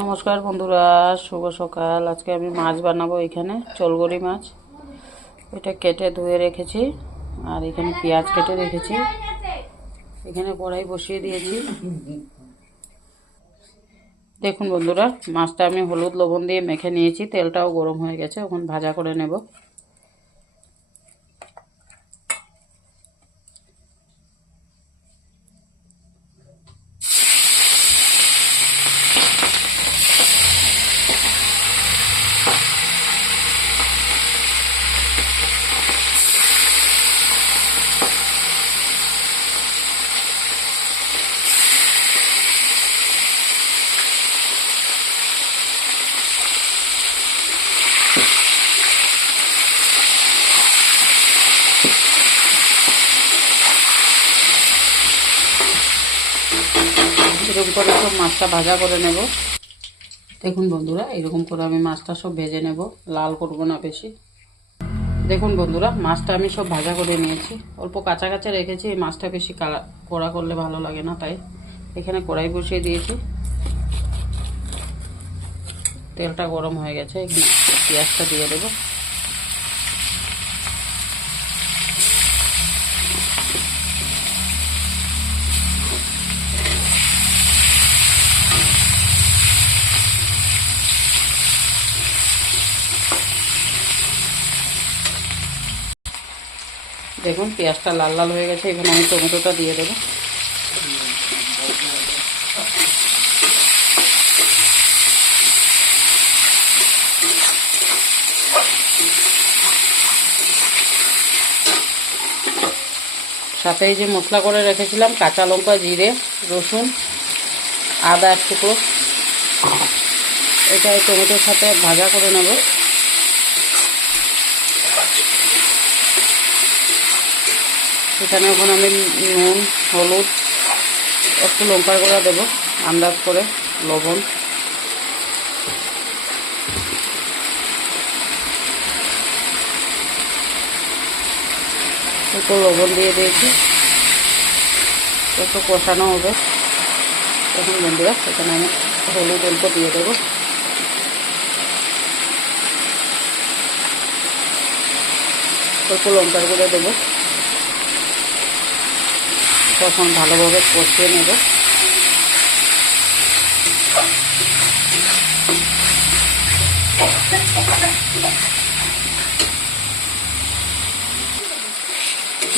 নমস্কার বন্ধুরা, শুভ সকাল। আজকে আমি মাছ বানাবো। এখানে চলগড়ি মাছ, এটা কেটে ধুয়ে রেখেছি। আর এখানে পেঁয়াজ কেটে রেখেছি। এখানে কড়াই বসিয়ে দিয়েছি। দেখুন বন্ধুরা, মাছটা আমি হলুদ লবণ দিয়ে মেখে নিয়েছি। তেলটাও গরম হয়ে গেছে, এখন ভাজা করে নেব। এরকম করে সব মাছটা ভাজা করে নেব। দেখুন বন্ধুরা, এরকম করে আমি মাছটা সব ভেজে নেব, লাল করব না বেশি। দেখুন বন্ধুরা, মাছটা আমি সব ভাজা করে নিয়েছি। অল্প কাঁচা কাঁচা রেখেছি, এই মাছটা বেশি কড়া করলে ভালো লাগে না, তাই এখানে কড়াই বসিয়ে দিয়েছি। তেলটা গরম হয়ে গেছে, পেঁয়াজটা দিয়ে দেবো। দেখুন পেঁয়াজটা লাল লাল হয়ে গেছে, এখানে আমি টমেটোটা দিয়ে দেবো। সাথে যে মশলা করে রেখেছিলাম, কাঁচা লঙ্কা, জিরে, রসুন, আদা এক টুকরো, এটা এই টমেটোর সাথে ভাজা করে নেব। এখানে এখন আমি নুন, হলুদ, একটু লঙ্কার গুঁড়া দেবো আন্দাজ করে, লবণ, একটু লবণ দিয়ে দিয়েছি। একটু কষানো হবে। এখন বন্ধুরা, এখানে আমি হলুদ অল্প দিয়ে দেবো। অল্প লঙ্কার গুঁড়ো দেবো। তখন ভালোভাবে কষিয়ে নেব।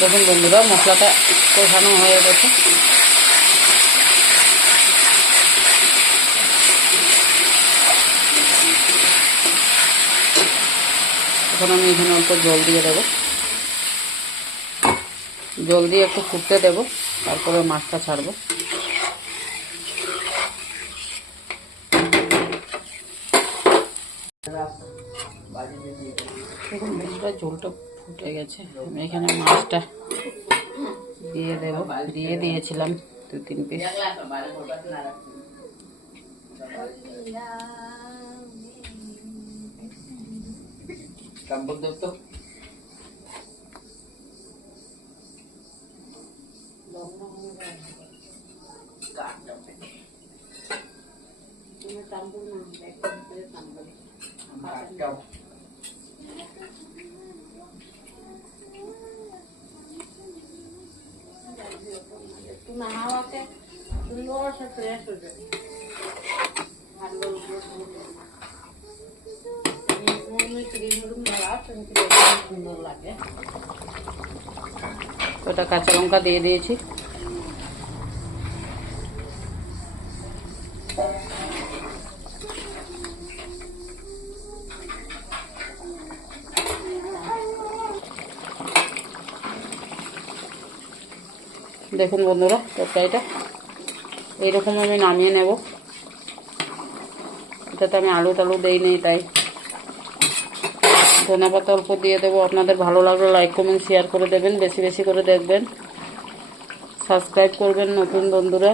দেখুন বন্ধুরা, মশলাটা কষানো হয়ে গেছে। এখন আমি এখানে অল্প জল দিয়ে দেবো। জল দিয়ে একটু ফুটতে দেব, তারপরে মাছটা ছাড়বো। দেখুন বন্ধুরা, ঝোলটা ফুটে গেছে। আমি এখানে মাছটা দিয়ে দেব। দিয়ে দিয়েছিলাম 2-3 পিস। নাহাওয়াতে সুন্দর সে ফ্রেশ হয়ে যাবে। সুন্দর লাগে। ওটা কাঁচা লঙ্কা দিয়ে দিয়েছি। দেখুন বন্ধুরা, তরকারিটা এইরকম আমি নামিয়ে নেব। এটাতে আমি আলু টালু দেইনি, তাই ধনেপাতা অল্প দিয়ে দেবো। আপনাদের ভালো লাগলে লাইক কমেন্ট শেয়ার করে দেবেন, বেশি বেশি করে দেখবেন, সাবস্ক্রাইব করবেন নতুন বন্ধুরা।